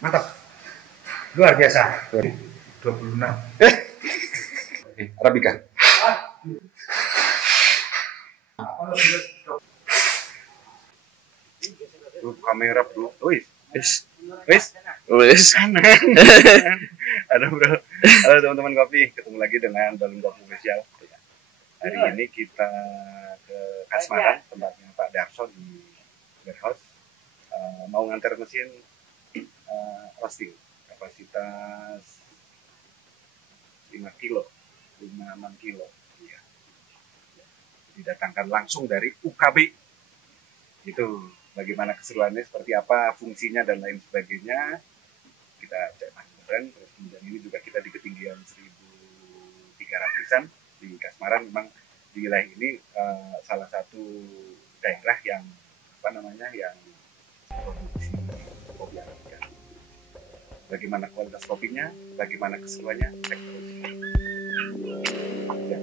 Mantap. Luar biasa. 26. Arabica. Kamera bro. Wis. Halo bro. Halo teman-teman kopi. Ketemu lagi dengan Balon Kopi Official. Hari ini kita ke Kasmaran, tempatnya Pak Darso di warehouse. Mau ngantar mesin roasting kapasitas 5 kilo, 5-6 kilo. Ya. Didatangkan langsung dari UKB. Itu bagaimana keseruannya, seperti apa fungsinya dan lain sebagainya. Kita cek bareng. Terus kemudian ini juga kita di ketinggian 1.300-an di Kasmaran. Memang di wilayah ini salah satu daerah yang yang produksi kopi Arabica. Bagaimana kualitas kopinya, bagaimana keseruannya, cek terus. Ya.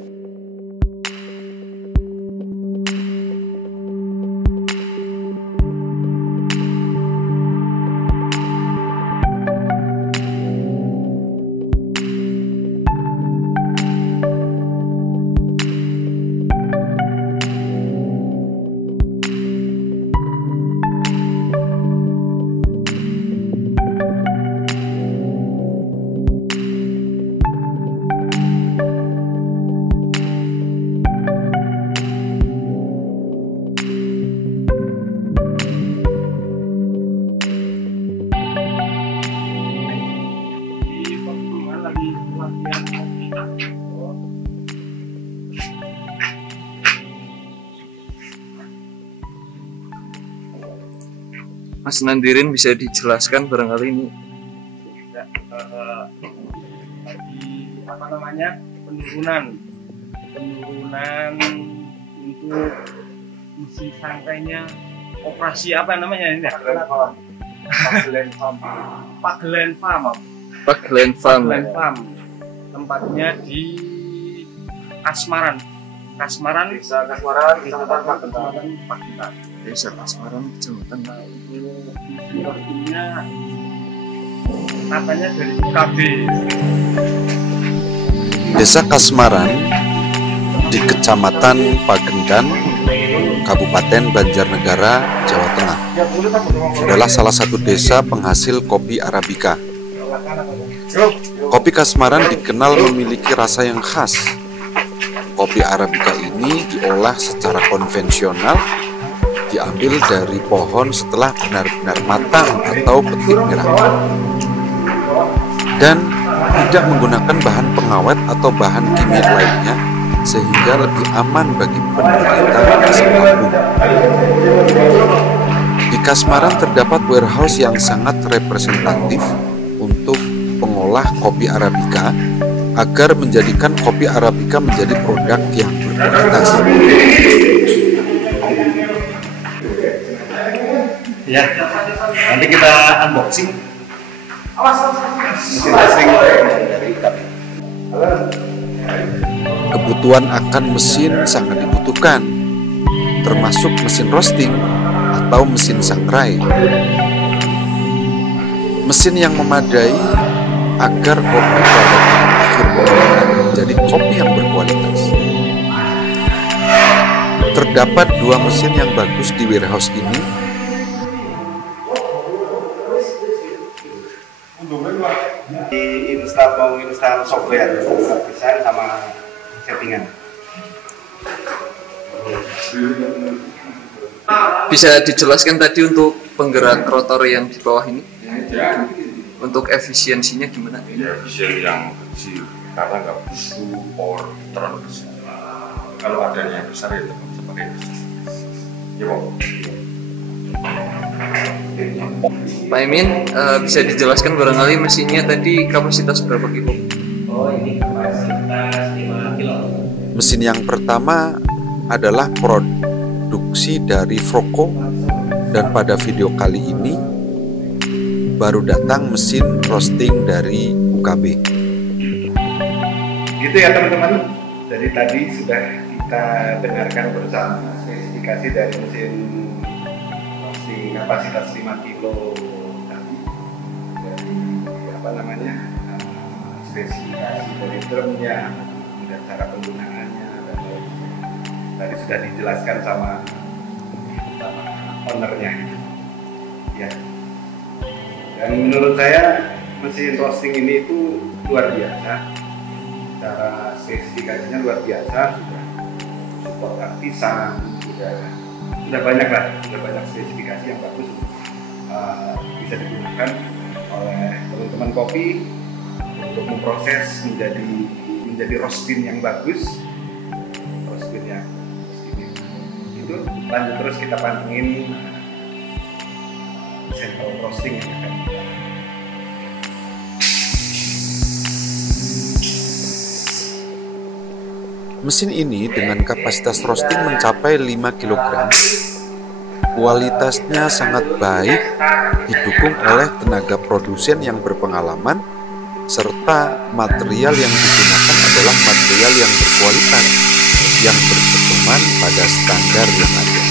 Mas Nandirin bisa dijelaskan barangkali ini penurunan untuk mesin sangkainya, operasi apa namanya ini? Pagelen Farm. Tempatnya di Kasmaran, Desa Kasmaran, Kecamatan Pagentan. Desa Kasmaran, Kecamatan. Mesinnya katanya dari UKB. Desa Kasmaran di Kecamatan Pagentan, Kabupaten Banjarnegara, Jawa Tengah, adalah salah satu desa penghasil kopi Arabica. Kopi Kasmaran dikenal memiliki rasa yang khas. Kopi Arabica ini diolah secara konvensional, diambil dari pohon setelah benar-benar matang atau petik merah, dan tidak menggunakan bahan pengawet atau bahan kimia lainnya, sehingga lebih aman bagi penderita asam lambung. Di Kasmaran terdapat warehouse yang sangat representatif untuk pengolah kopi Arabica agar menjadikan kopi Arabica menjadi produk yang berkualitas. Ya, nanti kita unboxing. Mesin roasting dari UKB. Kebutuhan akan mesin sangat dibutuhkan, termasuk mesin roasting atau mesin sangrai. Mesin yang memadai agar kopi pada akhir pengolahan menjadi kopi yang berkualitas. Terdapat 2 mesin yang bagus di warehouse ini. Install software, desain sama settingan. bisa dijelaskan tadi untuk penggerak rotor yang di bawah ini, untuk efisiensinya gimana? Ya, efisien yang kecil karena nggak butuh power terlalu besar. Kalau ada yang besar ya tetap seperti itu. Ya, Pak Emin, bisa dijelaskan barangkali mesinnya tadi kapasitas berapa kilo? Oh, ini kapasitas 5 kilo. Mesin yang pertama adalah produksi dari Froko, dan pada video kali ini baru datang mesin roasting dari UKB. Gitu ya teman-teman. Jadi tadi sudah kita dengarkan bersama spesifikasi dari mesin kapasitas 5 kilo tadi, dari spesifikasi dari drumnya, dan cara penggunaannya, dan tadi sudah dijelaskan sama ownernya, ya. Dan menurut saya mesin roasting ini itu luar biasa, cara spesifikasinya luar biasa, sudah support artisan, sudah banyak spesifikasi yang bagus, bisa digunakan oleh teman-teman kopi untuk memproses menjadi roast bean yang bagus, itu lanjut terus kita pantengin sampel roasting yang akan kita. Mesin ini dengan kapasitas roasting mencapai 5 kg. Kualitasnya sangat baik, didukung oleh tenaga produsen yang berpengalaman, serta material yang digunakan adalah material yang berkualitas, yang berpedoman pada standar yang ada.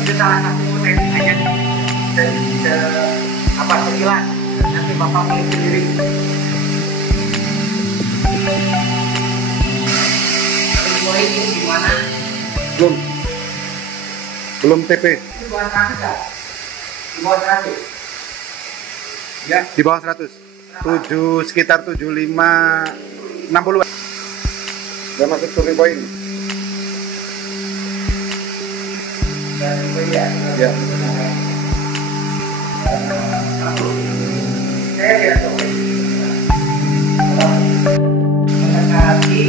Itu salah satu teknik aja sekilas, nanti Bapak pilih sendiri. Mulai ini gimana? Belum TP. Di bawah 100 nggak? Di bawah 100? Ya, di bawah 100. 7 sekitar 75 60. Udah masuk turning point. Ya. Saya lihat tuh. Mendekati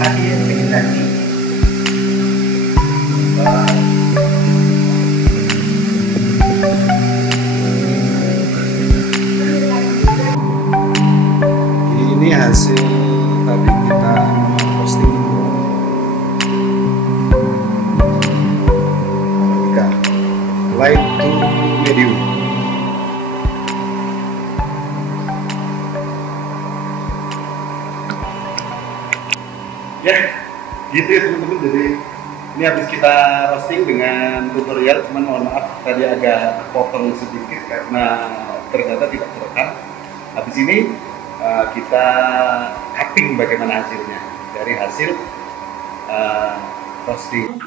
hadir vegetasi. Ini hasil tadi kita posting. Light to medium. Ya, gitu ya teman-teman. Jadi ini habis kita roasting dengan tutorial, cuman mohon maaf tadi agak potong sedikit karena ternyata tidak terekam. Habis ini kita cutting bagaimana hasilnya dari hasil roasting.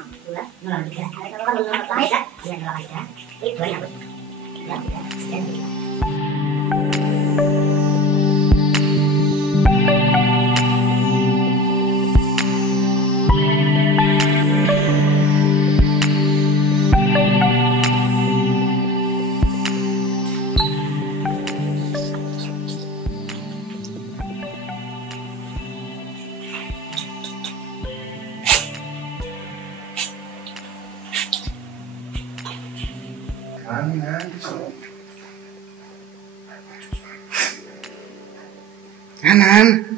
Anan.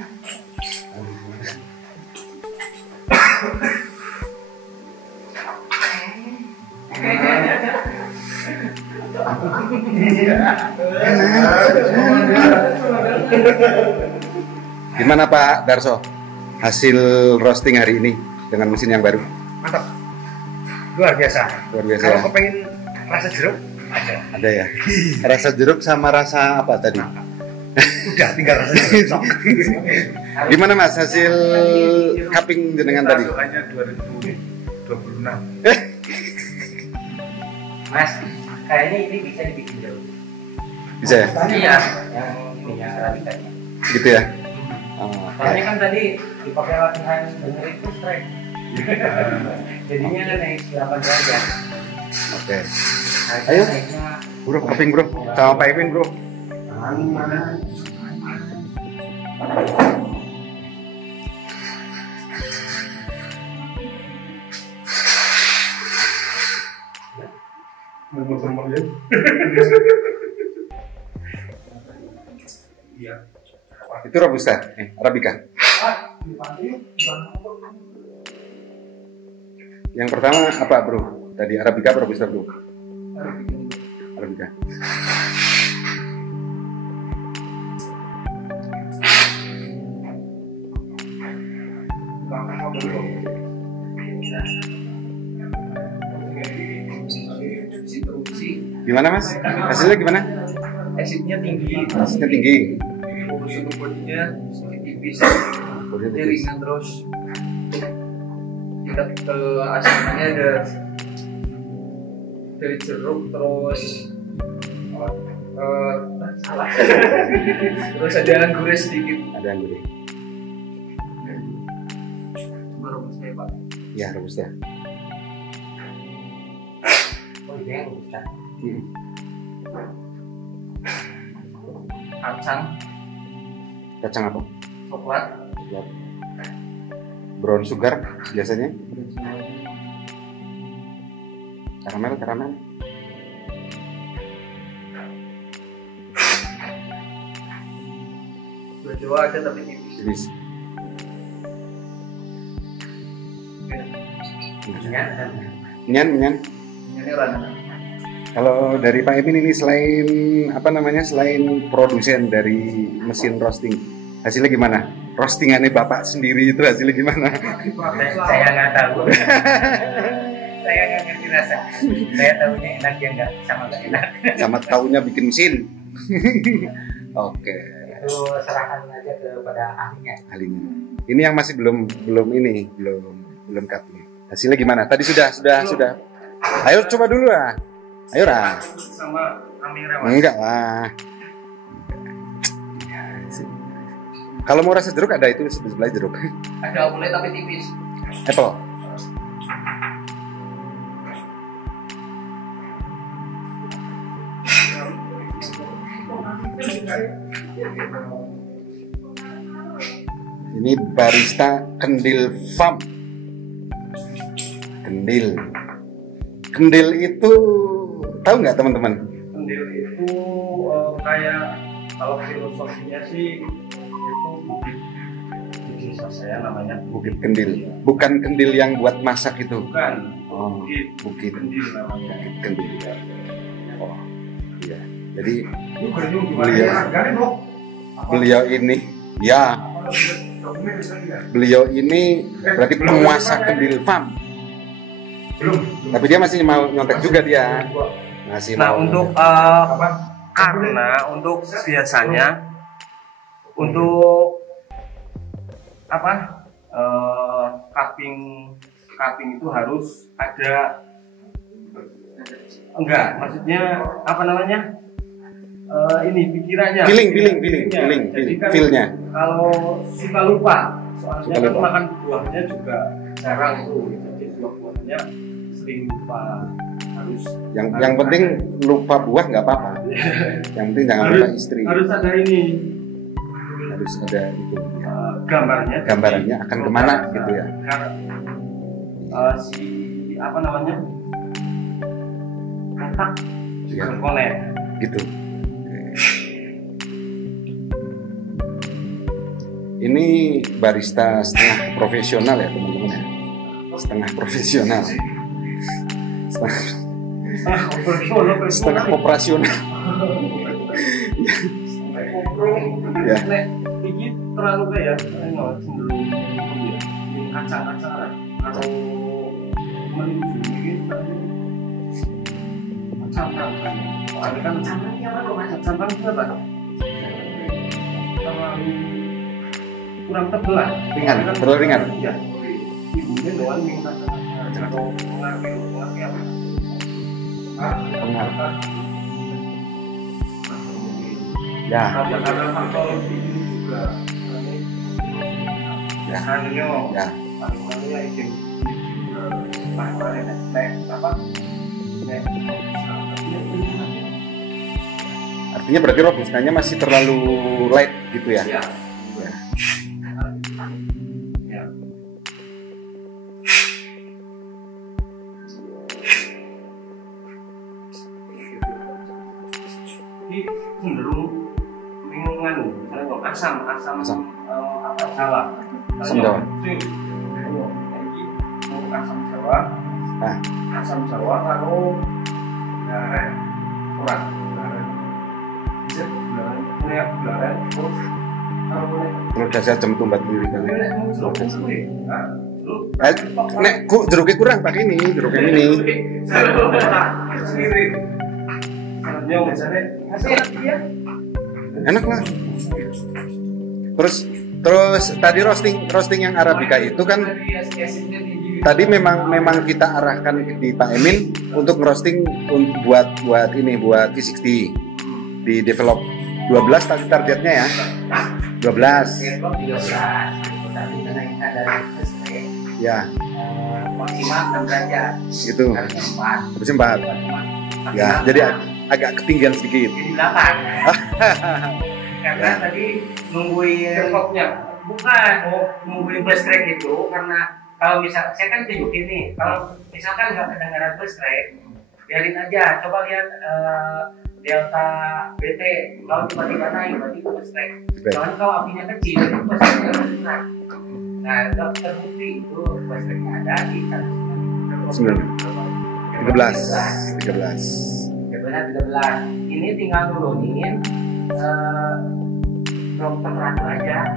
Gimana Pak Darso hasil roasting hari ini dengan mesin yang baru? Mantap, luar biasa. Kalau kepengen rasa jeruk ada ya. Rasa jeruk sama rasa apa tadi? Udah tinggal rasa jeruk. Gimana Mas hasil cupping jenengan tadi? Hanya 2026. Mas, kayaknya ini bisa dibikin jeruk. Bisa ya? Iya, yang ini yang arabikannya. Gitu ya. Soalnya kan tadi dipakai latihan dengerin itu strike. Jadinya kan naik 8 derajat. Oke. Ayo, bro, cupping bro, sama Pak Ewin bro. Iya. Itu robusta, arabica. Yang pertama apa bro? Tadi arabica apa robusta bro? Arabica. Gimana mas? Hasilnya gimana? Acidnya tinggi, Hasilnya tinggi. untuk bodinya sedikit tipis, Bodinya dia tipis. ringan terus. Tingkat keasirannya ada dari jeruk terus salah. Terus ada anggurnya sedikit. Ada anggur. Coba robusta ya Pak. Ya robusta. Oh iya, bisa. Kacang, Kacang apa? coklat, Brown sugar biasanya. Karamel. gula jawa ada tapi tipis. Tipis. Menyan. Ini rada. Kalau dari Pak Emin ini selain selain produsen dari mesin roasting, hasilnya gimana? Roastingannya Bapak sendiri itu hasilnya gimana? Saya nggak tahu. Saya nggak ngerti rasa. Saya tahunya enak ya nggak enak. Sama tahunya bikin mesin. Oke, Itu serahkan aja kepada ahlinya. ahlinya. Ini yang masih belum cut. Hasilnya gimana? Tadi sudah. Ayo coba dulu lah. Ayo lah. Sama kamera mas. Enggak lah. Kalau mau rasa jeruk ada itu sebelah jeruk. Ada apelnya tapi tipis. Apple. Ini barista Kendil Farm. Kendil itu tahu nggak teman-teman? Kendil itu kayak kalau filosofinya sih itu bukit di desa saya namanya Bukit Kendil. Bukan kendil yang buat masak itu. bukan Oh, Bukit Kendil namanya. Kendil. Oh, iya. Jadi beliau ini berarti penguasa Kendil Farm. Tapi dia masih mau nyontek juga dia. Masih Nah mau untuk nyontek. karena untuk biasanya untuk cupping itu harus ada maksudnya ini pikirannya Feeling, Jadi kan feel-nya. kalau suka lupa soalnya Suka kan lupa. makan buahnya juga jarang tuh, jadi buahnya sering lupa. Harus Yang penting lupa buah nggak apa-apa. Yang penting jangan lupa istri. harus ada ini Harus ada itu. Ya. gambarnya Akan kemana gitu ya. Kotak juga Ya. konek. Gitu. Ini barista setengah profesional ya teman-teman ya. Setengah profesional. Setengah operasional. Ya. Ini terlalu kayak cenderung ini kacang-kacangan atau menuju ini kacang-kacangan. Ada kan kacang-kacangan itu apa? Terlalu kurang tebal lah. Ringan, terlalu ringan. Ya. Ibunya doang yang kacang-kacangan atau pengaruh apa? Pengaruh. Ya. Karena faktor ini juga Ya. Anyo, Ya. paling-palingnya izin Artinya berarti robustanya masih terlalu light gitu ya. Ya. ini cenderung menganu, asam Asam. apa Jawa. Asam Jawa. Ini untuk asam Jawa. Nah. Asam Jawa kalau garen kurang. Bisa garen terus Telur dasar jam tumbat diri kali. Nah, Nek jeruknya kurang pakai ini, jeruknya ini. Enak lah. Terus tadi roasting yang Arabica itu kan tadi memang kita arahkan di Pak Emin untuk roasting buat V60 di develop 12 tadi targetnya ya. 12. Ya. Maksimal 6 derajat. Gitu. Harusnya 4. Ya, jadi agak ketinggian sedikit. Jadi 8. Karena tadi nungguin bukan nungguin bus track itu karena kalau misal saya kan tunjukin nih kalau misalkan nggak kedengaran bus track biarin aja coba lihat delta BT kalau tiba-tiba naik berarti itu bus track. Soalnya kalau apinya kecil itu bus tracknya besar. Nah udah terbukti itu bus tracknya ada di 13. Ini tinggal nurunin drop temperatur aja.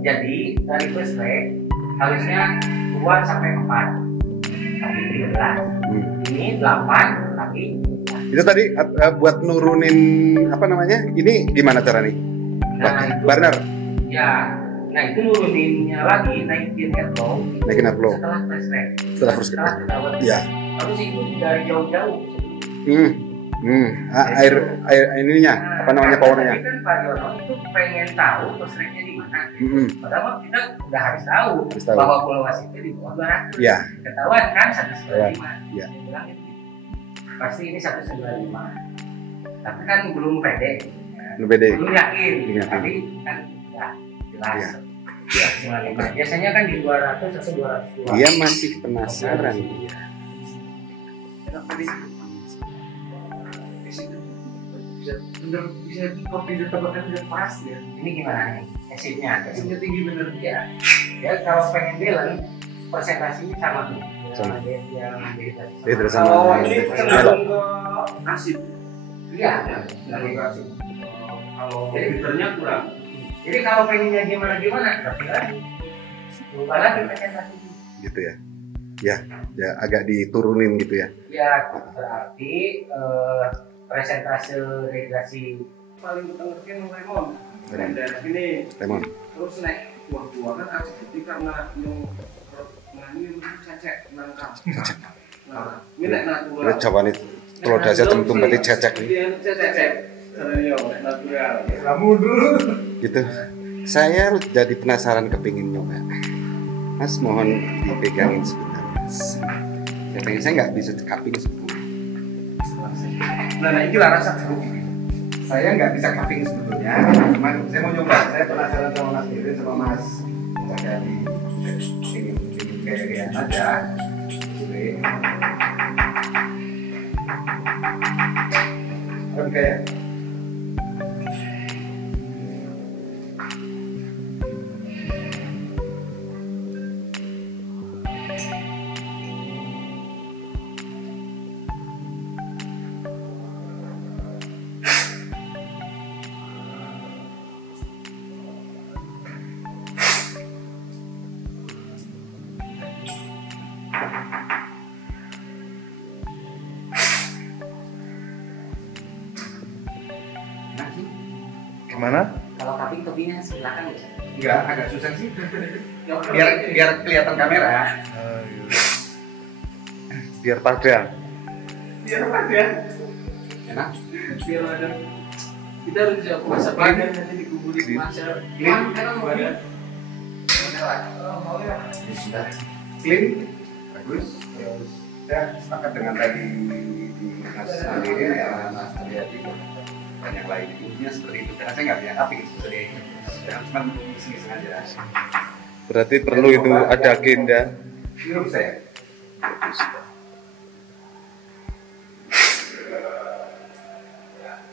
Jadi dari bus track harusnya 2 sampai 4 tapi 13. Ini 8 tapi itu tadi buat nurunin apa namanya? Ini gimana cara nih? Burner. Ya. Nah itu nuruninnya lagi naikin airflow. Setelah first track. Setelah first track. Iya. Harus itu dari jauh-jauh. Air ininya apa namanya powernya? Tapi kan Pak Jono itu pengen tahu first tracknya di mana. Padahal kita udah harus tahu bahwa Pulau Wasitnya di bawah 200. Iya. Ketahuan kan 195. Iya. Pasti ini 195. Tapi kan belum pede. Belum yakin. Tapi kan ya jelas. Ya. Biasanya kan di 200 atau 202. Dia masih penasaran. Bisa kopi ditebakkan udah pas ya. Ini gimana nih? Acidnya tinggi bener ya. Ya kalau pengen bilang presentasinya sama tuh. Sama. Yang sama. Ini cenderung ke asid. Iya. Kalau liternya kurang. Jadi kalau pengennya gimana berarti lagi. Lupa lagi presentasi. Gitu ya. Ya agak diturunin gitu ya. Ya berarti presentasi regresi Paling pengertian lemon. Daerah sini. Lemon. Terus naik buah-buah kan acidity karena yang ngani cecek nangka. Ini naik natural. Coba nih telur dasar tentu berarti cecek nih. Cecek. Natural. Kamu dulu. Gitu. Saya jadi penasaran kepingin nyoba. Mas mohon dipegangin sebentar Mas. Saya nggak bisa cupping sebetulnya. Nah ini lah rasa seru. Saya nggak bisa cupping sebetulnya. Cuman saya mau nyoba. Saya penasaran sama Mas Mirin sama Mas. Jadi ingin kayak aja. Oke. Kan kayak Gimana? kalau topinya sebelah kan bisa. Enggak, agak susah sih. Biar kelihatan kamera. Biar padang. Enak. Biar ada. Kita harus siap masa badan nanti dikuburin masa. Clean. Badan. Sudah. Clean. Bagus. Terus saya sepakat dengan tadi di Mas Andri ya, Mas Andri dan yang lain intinya seperti itu. Karena saya nggak bisa cupping seperti itu. Cuma iseng-iseng aja. Berarti perlu itu ada agenda. Ini bisa ya?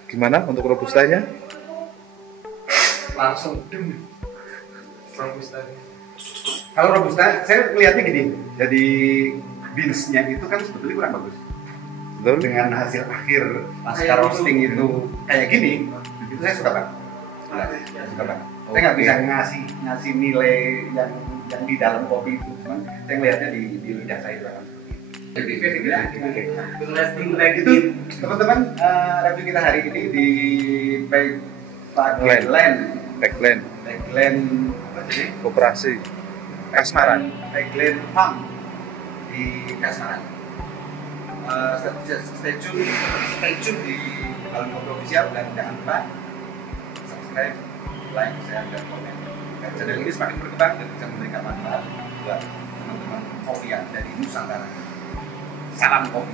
Gimana untuk robustanya? Langsung robusta. Kalau robusta, saya melihatnya gini. Jadi beans-nya itu kan sebetulnya kurang bagus. Betul. Dengan hasil akhir pasca roasting itu kayak gini, itu saya suka banget. Suka banget. Saya nggak bisa ngasih nilai yang di dalam kopi itu, cuman saya melihatnya di lidah saya itu akan itu teman-teman, review kita hari ini di Backland Koperasi Kasmaran, Backland Farm di Kasmaran. Stay tune di Balon Kopi Official dan jangan lupa subscribe, like, share, dan komen. Channel ini semakin berkembang dan bisa memberikan manfaat buat teman-teman kopi yang dari Nusantara. Salam kopi.